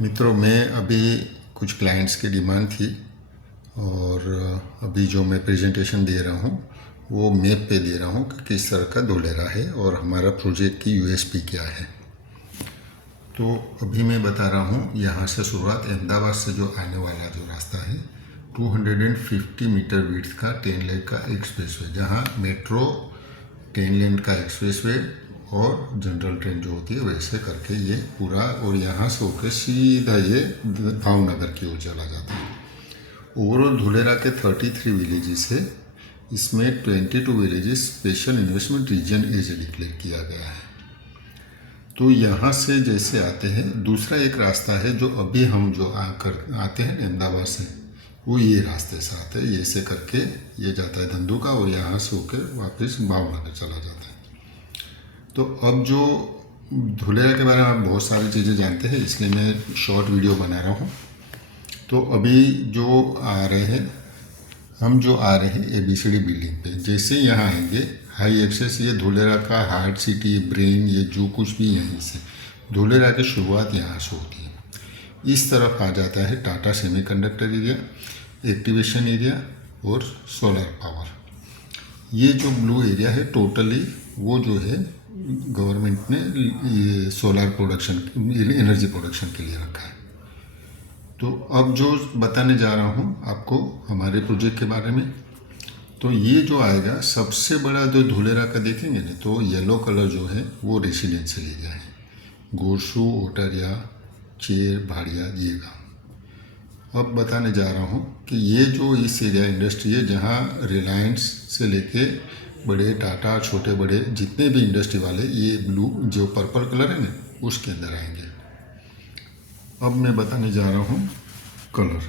मित्रों, मैं अभी कुछ क्लाइंट्स की डिमांड थी और अभी जो मैं प्रेजेंटेशन दे रहा हूँ वो मैप पे दे रहा हूँ कि किस तरह का धोलेरा है और हमारा प्रोजेक्ट की यूएसपी क्या है। तो अभी मैं बता रहा हूँ, यहाँ से शुरुआत अहमदाबाद से जो आने वाला जो रास्ता है 250 मीटर विड्थ का 10 लेन का एक्सप्रेसवे, जहाँ मेट्रो 10 लेन का एक्सप्रेसवे और जनरल ट्रेन जो होती है वैसे करके ये पूरा, और यहाँ से होकर सीधा ये भावनगर की ओर चला जाता है। ओवरऑल धुलेरा के 33 विलेजेस है, इसमें 22 villages special investment region as declare किया गया है। तो यहाँ से जैसे आते हैं, दूसरा एक रास्ता है जो अभी हम जो आते हैं अहमदाबाद से, वो ये रास्ते से आते हैं, ऐसे करके ये जाता है धंधुका और यहाँ से होकर वापस भावनगर चला जाता है। तो अब जो धुलेरा के बारे में आप बहुत सारी चीज़ें जानते हैं, इसलिए मैं शॉर्ट वीडियो बना रहा हूँ। तो अभी जो आ रहे हैं, हम जो आ रहे हैं ABCD बिल्डिंग पे, जैसे यहाँ आएंगे हाई एक्सेस, ये धुलेरा का हार्ट सिटी, ब्रेन, ये जो कुछ भी यहीं से धुलेरा की शुरुआत यहाँ से होती है। इस तरफ आ जाता है Tata semiconductor area, activation area और सोलर पावर। ये जो ब्लू एरिया है टोटली वो जो है गवर्नमेंट ने ये सोलर प्रोडक्शन, एनर्जी प्रोडक्शन के लिए रखा है। तो अब जो बताने जा रहा हूँ आपको हमारे प्रोजेक्ट के बारे में, तो ये जो आएगा सबसे बड़ा जो धुलेरा का देखेंगे ना, तो येलो कलर जो है वो रेसिडेंशियल एरिया है, गोरसू, ओटरिया, चेर, भाड़िया, ये गाँव। अब बताने जा रहा हूँ कि ये जो इस एरिया इंडस्ट्री है, जहाँ रिलायंस से लेके बड़े टाटा, छोटे बड़े जितने भी इंडस्ट्री वाले, ये ब्लू जो पर्पल कलर है ना, उसके अंदर आएंगे। अब मैं बताने जा रहा हूँ कलर।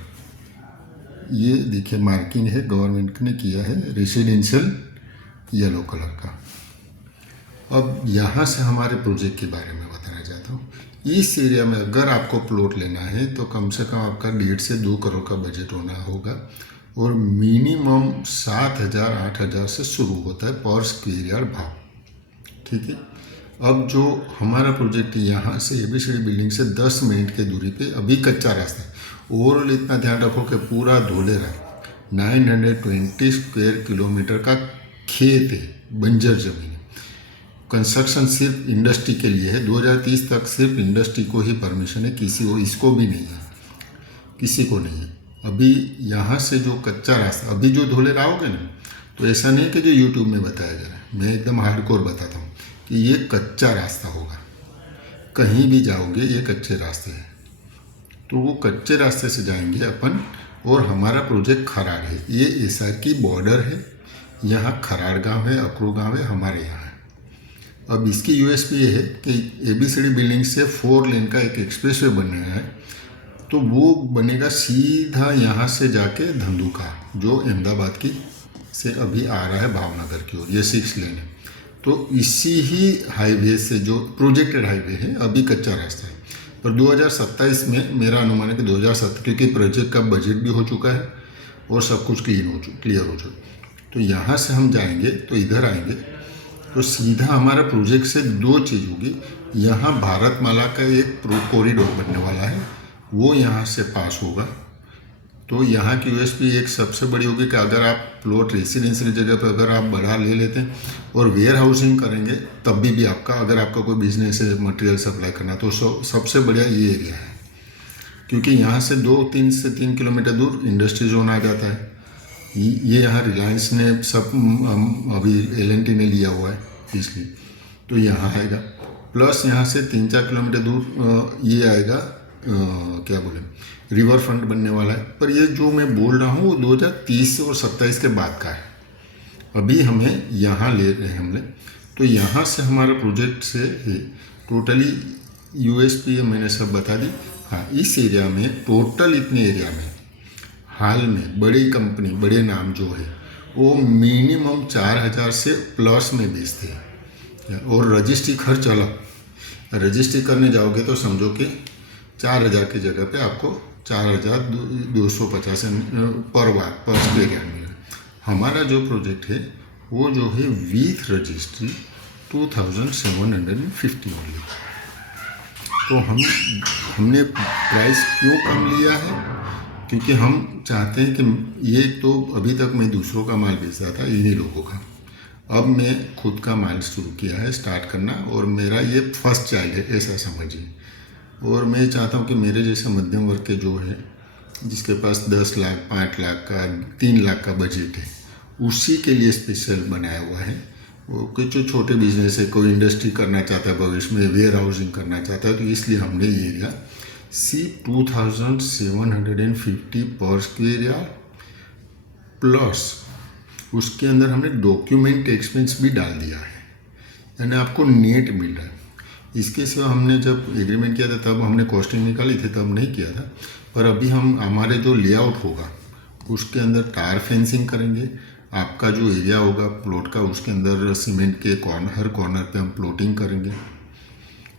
ये देखिए मार्किंग है, गवर्नमेंट ने किया है रेसिडेंशियल येलो कलर का। अब यहाँ से हमारे प्रोजेक्ट के बारे में बताना चाहता हूँ। इस एरिया में अगर आपको प्लॉट लेना है तो कम से कम आपका 1.5 से 2 करोड़ का बजट होना होगा और मिनिमम 7,000-8,000 से शुरू होता है पर स्क्वायर यार्ड भाव। ठीक है। अब जो हमारा प्रोजेक्ट यहाँ से ABCD बिल्डिंग से 10 मिनट की दूरी पे अभी कच्चा रास्ता है। ओवरऑल इतना ध्यान रखो कि पूरा धुलेरा 920 स्क्वायर किलोमीटर का खेत है, बंजर जमीन है। कंस्ट्रक्शन सिर्फ इंडस्ट्री के लिए है, 2030 तक सिर्फ इंडस्ट्री को ही परमिशन है, किसी को इसको भी नहीं है, किसी को नहीं है। अभी यहाँ से जो कच्चा रास्ता, अभी जो धुलेरा आओगे ना, तो ऐसा नहीं कि जो यूट्यूब में बताया जा रहा है, मैं एकदम हार्डकोर बताता हूँ कि ये कच्चा रास्ता होगा। कहीं भी जाओगे ये कच्चे रास्ते हैं, तो वो कच्चे रास्ते से जाएंगे अपन। और हमारा प्रोजेक्ट खराड़ है, ये SR की बॉर्डर है, यहाँ खराड़ गांव है, अकरू गांव है, हमारे यहाँ है। अब इसकी USP ये है कि ABCD बिल्डिंग से 4 लेन का एक एक्सप्रेसवे बनना है, तो वो बनेगा सीधा यहाँ से जाके धंधुका, जो अहमदाबाद की से अभी आ रहा है भावनगर की ओर, ये 6 लेन है। तो इसी ही हाईवे से जो प्रोजेक्टेड हाईवे है, अभी कच्चा रास्ता है, पर 2027 में मेरा अनुमान है कि 2007, क्योंकि प्रोजेक्ट का बजट भी हो चुका है और सब कुछ क्लियर हो चुका। तो यहाँ से हम जाएंगे तो इधर आएंगे तो सीधा हमारा प्रोजेक्ट से 2 चीज़ होगी। यहाँ भारतमाला का एक कॉरिडोर बनने वाला है, वो यहाँ से पास होगा। तो यहाँ की USP एक सबसे बड़ी होगी कि अगर आप प्लॉट रेसिडेंशियल जगह पर अगर आप बढ़ा ले लेते हैं और वेयर हाउसिंग करेंगे, तब भी आपका, अगर आपका कोई बिजनेस है मटेरियल सप्लाई करना, तो सबसे बढ़िया ये एरिया है, क्योंकि यहाँ से 2-3 से 3 किलोमीटर दूर इंडस्ट्री जोन आ जाता है। ये यहाँ रिलायंस ने सब अभी L&T ने लिया हुआ है, इसलिए तो यहाँ आएगा। प्लस यहाँ से 3-4 किलोमीटर दूर ये आएगा, क्या बोले, रिवर फ्रंट बनने वाला है। पर ये जो मैं बोल रहा हूँ वो 2030 और 27 के बाद का है। अभी हमें यहाँ ले रहे हैं हमने, तो यहाँ से हमारा प्रोजेक्ट से टोटली USP मैंने सब बता दी। हाँ, इस एरिया में टोटल इतने एरिया में हाल में बड़ी कंपनी, बड़े नाम जो है वो मिनिमम 4,000 से प्लस में बेचते हैं, और रजिस्ट्री खर्च अलग। रजिस्ट्री करने जाओगे तो समझो कि 4,000 की जगह पे आपको 4,250 पर स्क्वायर यार्ड मिलेगा। हमारा जो प्रोजेक्ट है वो जो है विथ रजिस्ट्री 2,750 ओनली। तो हमने प्राइस क्यों कम लिया है, क्योंकि हम चाहते हैं कि ये तो अभी तक मैं दूसरों का माल बेचता था, इन्हीं लोगों का। अब मैं खुद का माल शुरू किया है, स्टार्ट करना, और मेरा ये फर्स्ट चाइल्ड है, ऐसा समझिए। और मैं चाहता हूँ कि मेरे जैसा मध्यम वर्ग के जो है, जिसके पास 10 लाख 5 लाख का 3 लाख का बजट है, उसी के लिए स्पेशल बनाया हुआ है। वो कि जो छोटे बिजनेस है, कोई इंडस्ट्री करना चाहता है, भविष्य में वेयर हाउसिंग करना चाहता है, तो इसलिए हमने ये एरिया C2750 पर स्क्वेयर यार्ड प्लस उसके अंदर हमने डॉक्यूमेंट एक्सपेंस भी डाल दिया है, यानी आपको नेट मिल रहा है। इसके सिवा हमने जब एग्रीमेंट किया था तब हमने कॉस्टिंग निकाली थी, तब नहीं किया था, पर अभी हम हमारे जो लेआउट होगा उसके अंदर टायर फेंसिंग करेंगे। आपका जो एरिया होगा प्लॉट का, उसके अंदर सीमेंट के हर कॉर्नर पे हम प्लॉटिंग करेंगे।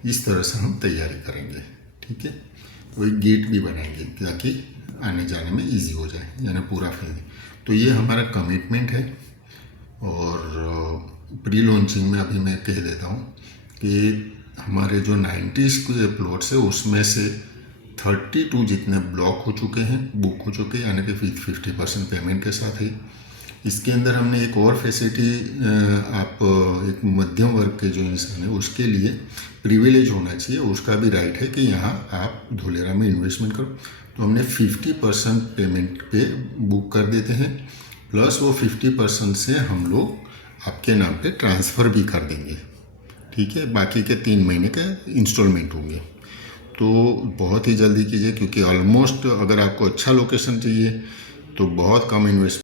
इस तरह से हम तैयारी करेंगे, ठीक है। वही गेट भी बनाएंगे ताकि आने जाने में इजी हो जाए, यानी पूरा फैमिली। तो ये हमारा कमिटमेंट है। और प्री लॉन्चिंग में अभी मैं कह देता हूँ कि हमारे जो 90 प्लॉट्स है उसमें से 32 जितने ब्लॉक हो चुके हैं, बुक हो चुके हैं, यानी कि 50% पेमेंट के साथ ही। इसके अंदर हमने एक और फैसिलिटी, आप एक मध्यम वर्ग के जो इंसान है उसके लिए प्रिविलेज होना चाहिए, उसका भी राइट है कि यहाँ आप धोलेरा में इन्वेस्टमेंट करो। तो हमने 50% पेमेंट पे बुक कर देते हैं, प्लस वो 50% से हम लोग आपके नाम पे ट्रांसफ़र भी कर देंगे, ठीक है। बाकी के 3 महीने का इंस्टॉलमेंट होंगे। तो बहुत ही जल्दी कीजिए, क्योंकि ऑलमोस्ट अगर आपको अच्छा लोकेशन चाहिए तो बहुत कम इन्वेस्ट